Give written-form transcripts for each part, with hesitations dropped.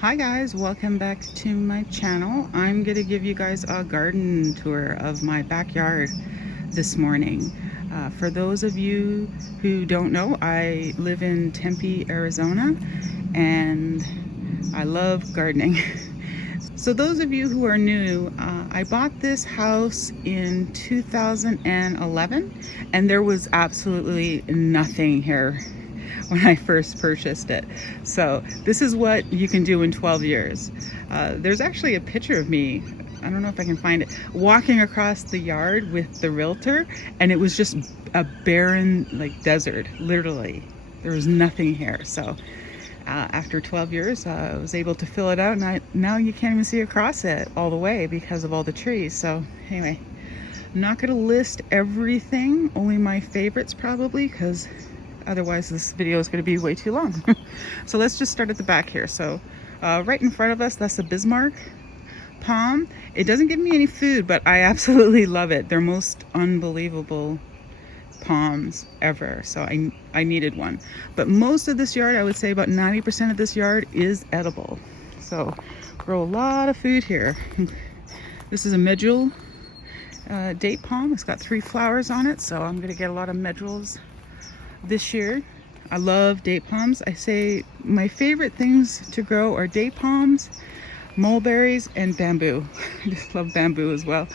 Hi guys, welcome back to my channel. I'm gonna give you guys a garden tour of my backyard this morning. For those of you who don't know, I live in Tempe, Arizona, and I love gardening. So those of you who are new, I bought this house in 2011 and there was absolutely nothing here when I first purchased it. So this is what you can do in 12 years. There's actually a picture of me, I don't know if I can find it, walking across the yard with the realtor, and it was just a barren desert, literally. There was nothing here. So after 12 years, I was able to fill it out, and now you can't even see across it all the way because of all the trees. So anyway, I'm not going to list everything, only my favorites probably, because otherwise this video is going to be way too long. So let's just start at the back here. So right in front of us, that's a Bismarck palm. It doesn't give me any food, but I absolutely love it. They're most unbelievable palms ever. So I needed one. But most of this yard, I would say about 90% of this yard is edible. So grow a lot of food here. This is a medjool date palm. It's got 3 flowers on it, so I'm going to get a lot of medjools this year. I love date palms. I say my favorite things to grow are date palms, mulberries, and bamboo. I just love bamboo as well.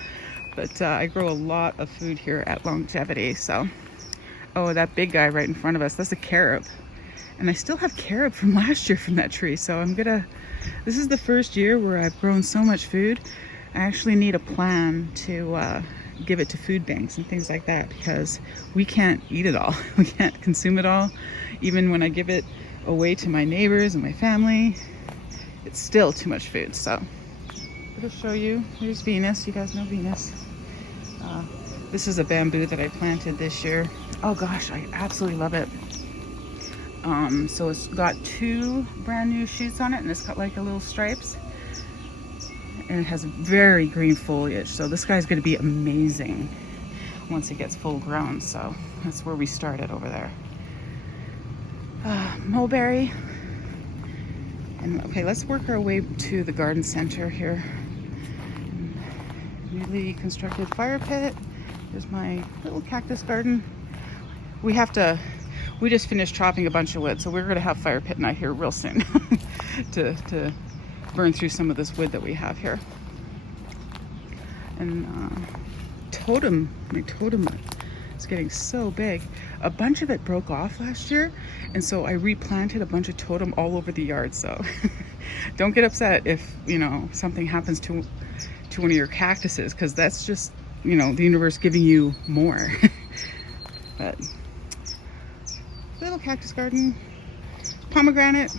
But I grow a lot of food here at Longevity. So, oh, that big guy right in front of us, that's a carob. And I still have carob from last year from that tree. So this is the first year where I've grown so much food. I actually need a plan to give it to food banks and things like that, because we can't eat it all. We can't consume it all. Even when I give it away to my neighbors and my family, it's still too much food. So I'm going to show you. Here's Venus. You guys know Venus. This is a bamboo that I planted this year. Oh gosh, I absolutely love it. So it's got 2 brand new shoots on it, and it's got like a little stripes. And it has very green foliage, so this guy's going to be amazing once it gets full grown. So that's where we started over there. Mulberry. And okay, let's work our way to the garden center here. Newly constructed fire pit. There's my little cactus garden. We just finished chopping a bunch of wood, so we're going to have fire pit night here real soon to burn through some of this wood that we have here. And my totem is getting so big. A bunch of it broke off last year, and so I replanted a bunch of totem all over the yard. So don't get upset if something happens to one of your cactuses, because that's just the universe giving you more. But little cactus garden. Pomegranate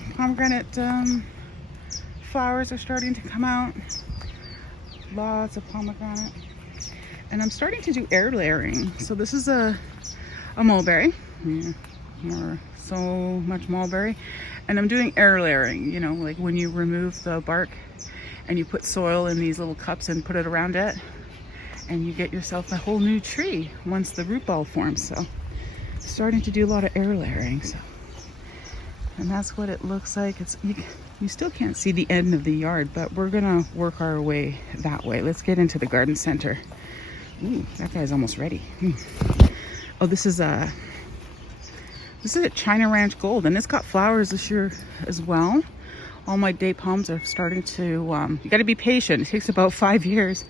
flowers are starting to come out. Lots of pomegranate. And I'm starting to do air layering. So this is a mulberry. So much mulberry. And I'm doing air layering, like when you remove the bark and you put soil in these little cups and put it around it, and you get yourself a whole new tree once the root ball forms. So starting to do a lot of air layering. So, and that's what it looks like. You still can't see the end of the yard, but we're gonna work our way that way. Let's get into the garden center. Ooh, that guy's almost ready. Oh, this is a China Ranch Gold, and it's got flowers this year as well. All my date palms are starting to, you gotta be patient. It takes about 5 years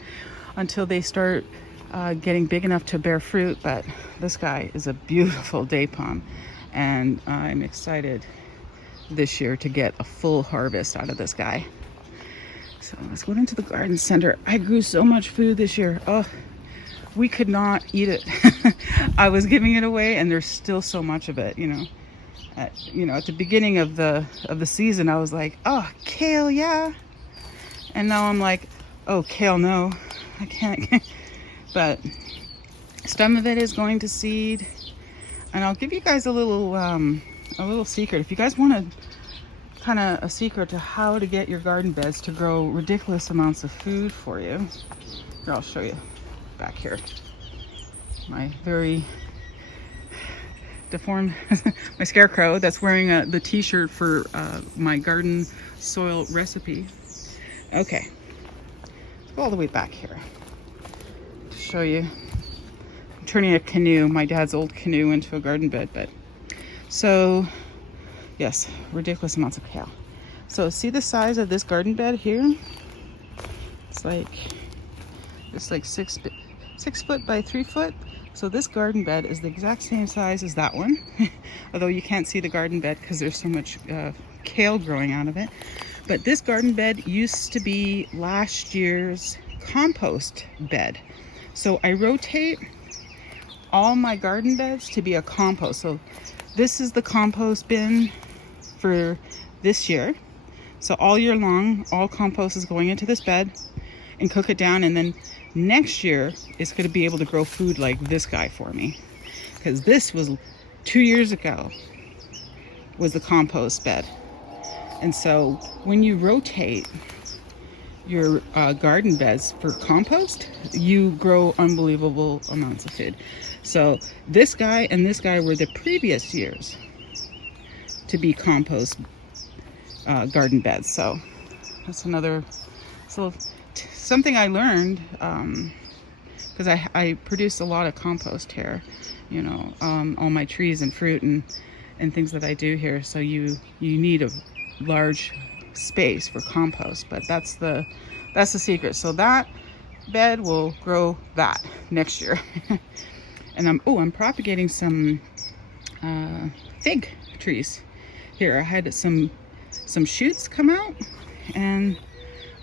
until they start getting big enough to bear fruit, but this guy is a beautiful date palm, and I'm excited this year to get a full harvest out of this guy. So let's go into the garden center. I grew so much food this year. Oh, we could not eat it. I was giving it away, and there's still so much of it. At the beginning of the season, I was like, oh, kale, yeah. And now I'm like, oh, kale, no, I can't. But some of it is going to seed, and I'll give you guys a little secret. If you guys want a secret to how to get your garden beds to grow ridiculous amounts of food for you, here, I'll show you back here. My very deformed my scarecrow that's wearing the t-shirt for my garden soil recipe. Okay, go all the way back here to show you. I'm turning a canoe, my dad's old canoe, into a garden bed. But so yes, ridiculous amounts of kale. So see the size of this garden bed here? It's like 6 foot by 3 foot. So this garden bed is the exact same size as that one, although you can't see the garden bed because there's so much kale growing out of it. But this garden bed used to be last year's compost bed. So I rotate all my garden beds to be a compost. So this is the compost bin for this year. So all year long, all compost is going into this bed and cook it down, and then next year it's going to be able to grow food like this guy for me, because this was 2 years ago was the compost bed. And so when you rotate your garden beds for compost, you grow unbelievable amounts of food. So this guy and this guy were the previous years to be compost garden beds. So that's another something I learned, because I produce a lot of compost here, you know, all my trees and fruit and things that I do here. So you need a large space for compost, but that's the secret. So that bed will grow that next year. And I'm propagating some fig trees here. I had some shoots come out, and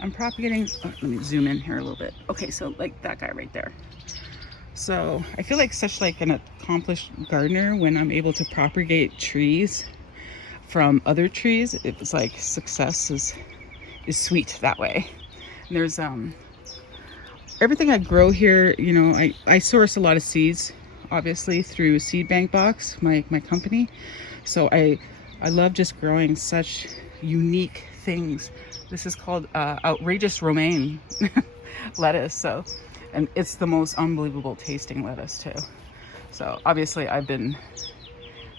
I'm propagating. Let me zoom in here a little bit. Okay, so like that guy right there. So I feel like such like an accomplished gardener when I'm able to propagate trees from other trees. It's like success is sweet that way. And there's everything I grow here, you know, I source a lot of seeds, obviously, through Seed Bank Box, my company. So I love just growing such unique things. This is called outrageous romaine lettuce. So, and it's the most unbelievable tasting lettuce too. So obviously I've been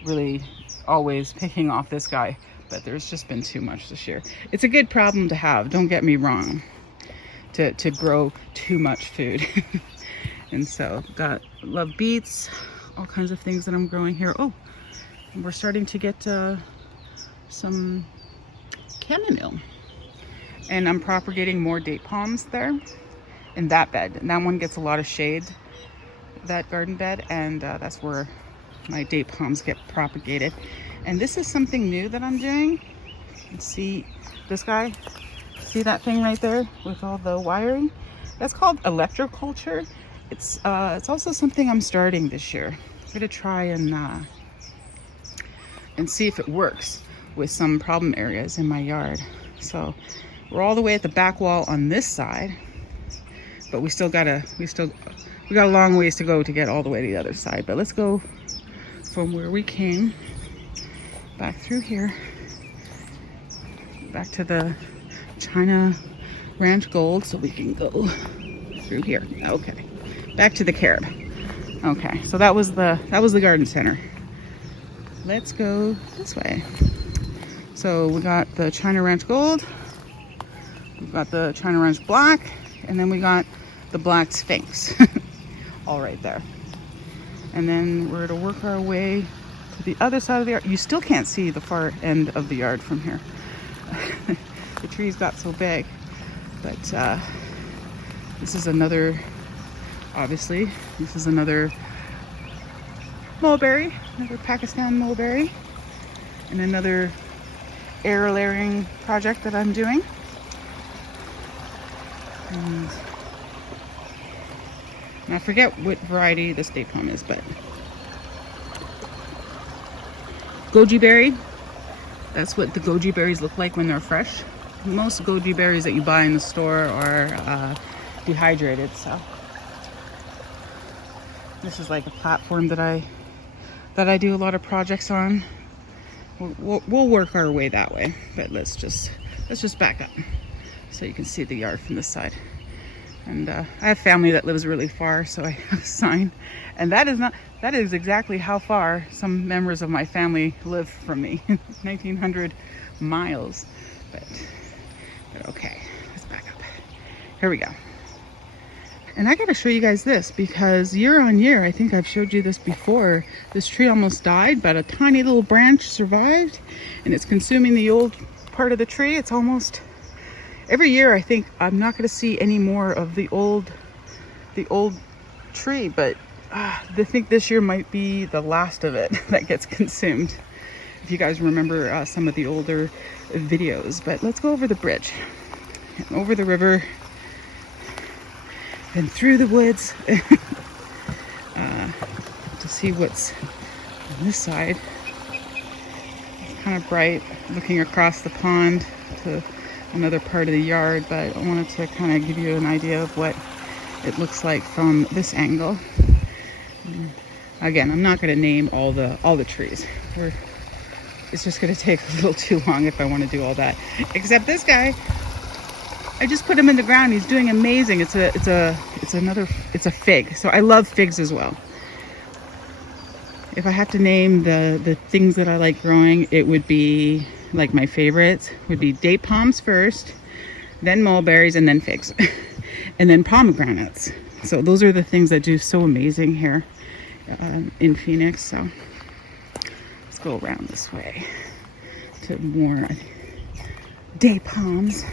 really always picking off this guy, but there's just been too much this year. It's a good problem to have, don't get me wrong, to grow too much food. And so love beets, all kinds of things that I'm growing here. Oh, and we're starting to get some chamomile, and I'm propagating more date palms there in that bed, and that one gets a lot of shade, that garden bed, and that's where my date palms get propagated. And this is something new that I'm doing. Let's see this guy, see that thing right there with all the wiring? That's called electroculture. It's also something I'm starting this year. I'm gonna try and see if it works with some problem areas in my yard. So we're all the way at the back wall on this side, but we got a long ways to go to get all the way to the other side. But let's go from where we came back through here, back to the China Ranch Gold, so we can go through here. Okay, back to the Carob. Okay, so that was the garden center. Let's go this way. So we got the China Ranch Gold, we've got the China Ranch Black, and then we got the Black Sphinx all right there. And then we're to work our way to the other side of the yard. You still can't see the far end of the yard from here. The trees got so big. But this is another, obviously, this is another mulberry, another Pakistan mulberry, and another air layering project that I'm doing. And I forget what variety this date palm is, but goji berry. That's what the goji berries look like when they're fresh. Most goji berries that you buy in the store are dehydrated. So this is like a platform that I do a lot of projects on. We'll work our way that way, but let's just back up so you can see the yard from this side. And I have family that lives really far, so I have a sign, and that that is exactly how far some members of my family live from me. 1900 miles. But okay, let's back up. Here we go. And I gotta show you guys this, because year on year, I think I've showed you this before, this tree almost died, but a tiny little branch survived, and it's consuming the old part of the tree. It's almost every year. I think I'm not gonna see any more of the old tree, but I think this year might be the last of it that gets consumed, if you guys remember some of the older videos. But let's go over the bridge and over the river and through the woods to see what's on this side. It's kind of bright looking across the pond to another part of the yard, but I wanted to kind of give you an idea of what it looks like from this angle. Again, I'm not going to name all the trees. It's just going to take a little too long if I want to do all that. Except this guy, I just put him in the ground. He's doing amazing. It's a fig. So I love figs as well. If I have to name the things that I like growing, it would be like my favorites would be date palms first, then mulberries, and then figs, and then pomegranates. So those are the things that do so amazing here in Phoenix. So let's go around this way to more date palms.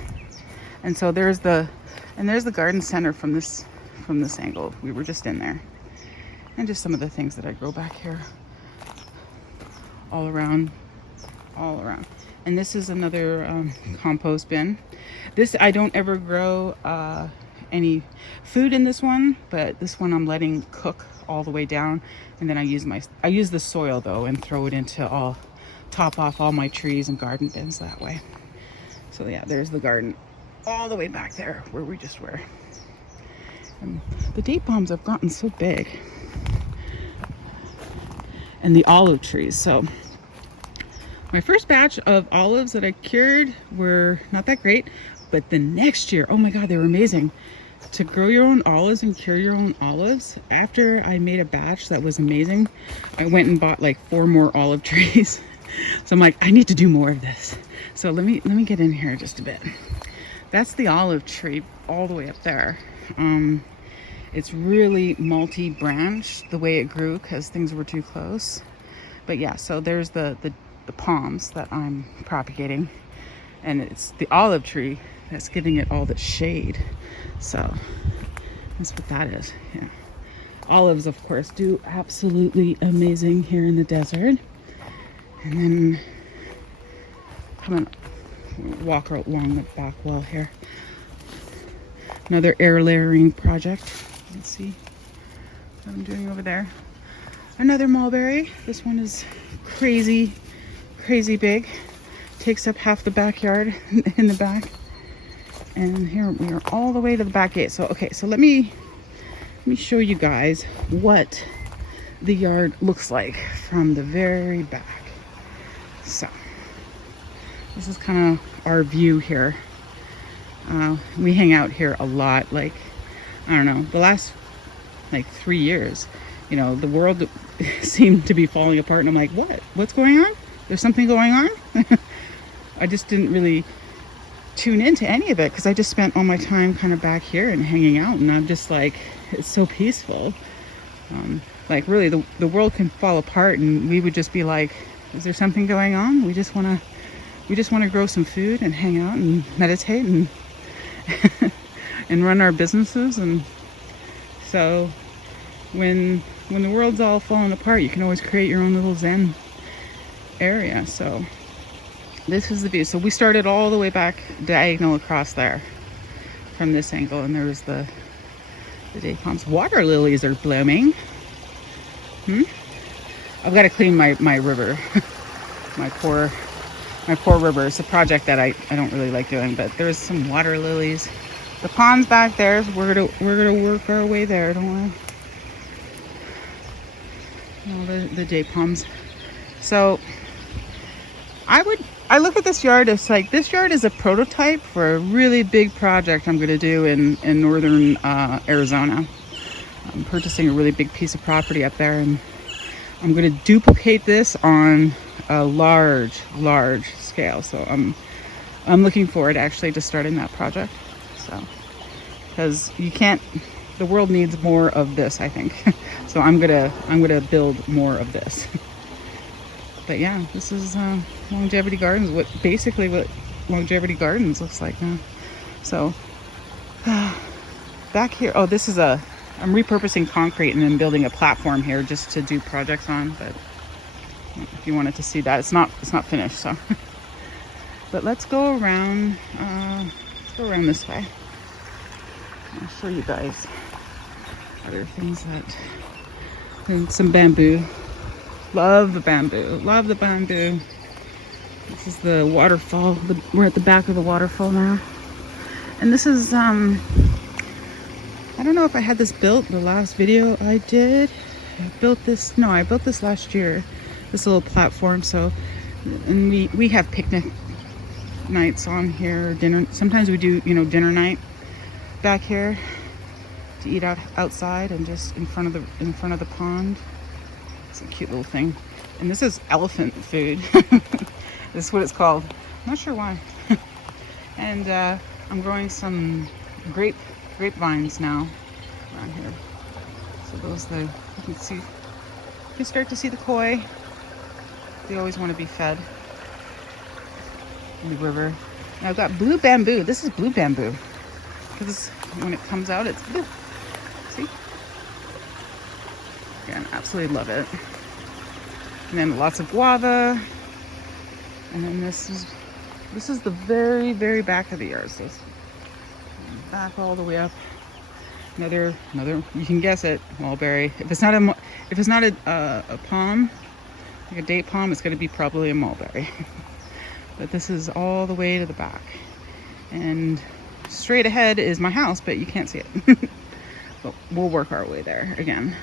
And so there's the garden center from this angle. We were just in there, and just some of the things that I grow back here, all around. And this is another compost bin. This, I don't ever grow any food in this one, but this one I'm letting cook all the way down, and then I use the soil though and throw it into top off all my trees and garden bins that way. So yeah, there's the garden all the way back there where we just were. And the date palms have gotten so big, and the olive trees. So my first batch of olives that I cured were not that great, but the next year, oh my God, they were amazing. To grow your own olives and cure your own olives, after I made a batch that was amazing, I went and bought like 4 more olive trees. So I'm like, I need to do more of this. So let me get in here just a bit. That's the olive tree all the way up there. It's really multi-branched the way it grew because things were too close. But yeah, so there's the palms that I'm propagating, and it's the olive tree that's giving it all the shade. So that's what that is. Yeah. Olives, of course, do absolutely amazing here in the desert. And then come and walk along the back wall here. Another air layering project. Let's see what I'm doing over there. Another mulberry. This one is crazy big. Takes up half the backyard in the back. And here we are all the way to the back gate. So okay, so let me show you guys what the yard looks like from the very back. So this is kind of our view here. We hang out here a lot. Like, I don't know, the last like 3 years, you know, the world seemed to be falling apart, and I'm like, what's going on? There's something going on. I just didn't really tune into any of it because I just spent all my time kind of back here and hanging out, and I'm just like, it's so peaceful. Like really the world can fall apart and we would just be like, is there something going on? We just want to grow some food and hang out and meditate and and run our businesses. And so when the world's all falling apart, you can always create your own little Zen area. So this is the view. So we started all the way back diagonal across there from this angle, and there was the date palms. Water lilies are blooming. I've got to clean my river. my poor river. It's a project that I don't really like doing, but there's some water lilies. The pond's back there, so we're gonna work our way there, don't worry. All the date palms. So I look at this yard as like, this yard is a prototype for a really big project I'm gonna do in northern Arizona. I'm purchasing a really big piece of property up there, and I'm going to duplicate this on a large scale. So I'm looking forward actually to starting that project. So, because the world needs more of this, I think. So I'm gonna build more of this. But yeah, this is Longevity Gardens. What Longevity Gardens looks like now. So back here, oh, I'm repurposing concrete and then building a platform here just to do projects on. But if you wanted to see that, it's not finished. So, but let's go around. Let's go around this way. I'll show you guys other things and some bamboo. Love the bamboo. Love the bamboo. This is the waterfall. We're at the back of the waterfall now. And this is, I don't know if I had this built the last video I did. I built this last year. This little platform. So, and we have picnic nights on here, dinner. Sometimes we do, dinner night back here to eat outside and just in front of the pond. It's a cute little thing. And this is elephant food. This is what it's called. I'm not sure why. And I'm growing some grapevines now around here. So you can start to see the koi. They always want to be fed in the river. And I've got blue bamboo. This is blue bamboo. Because when it comes out, it's blue. See? Yeah, I absolutely love it. And then lots of guava. And then this is the very, very back of the yard. So it's back all the way up. Another. You can guess it. Mulberry. If it's not a palm, like a date palm, it's going to be probably a mulberry. But this is all the way to the back. And straight ahead is my house, but you can't see it. But we'll work our way there again.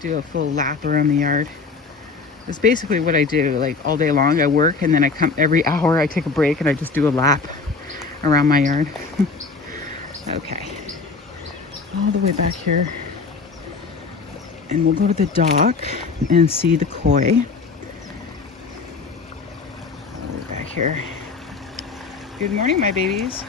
Do a full lap around the yard. It's basically what I do, like all day long. I work and then I come every hour, I take a break and I just do a lap around my yard. Okay. All the way back here. And we'll go to the dock and see the koi. All the way back here. Good morning, my babies.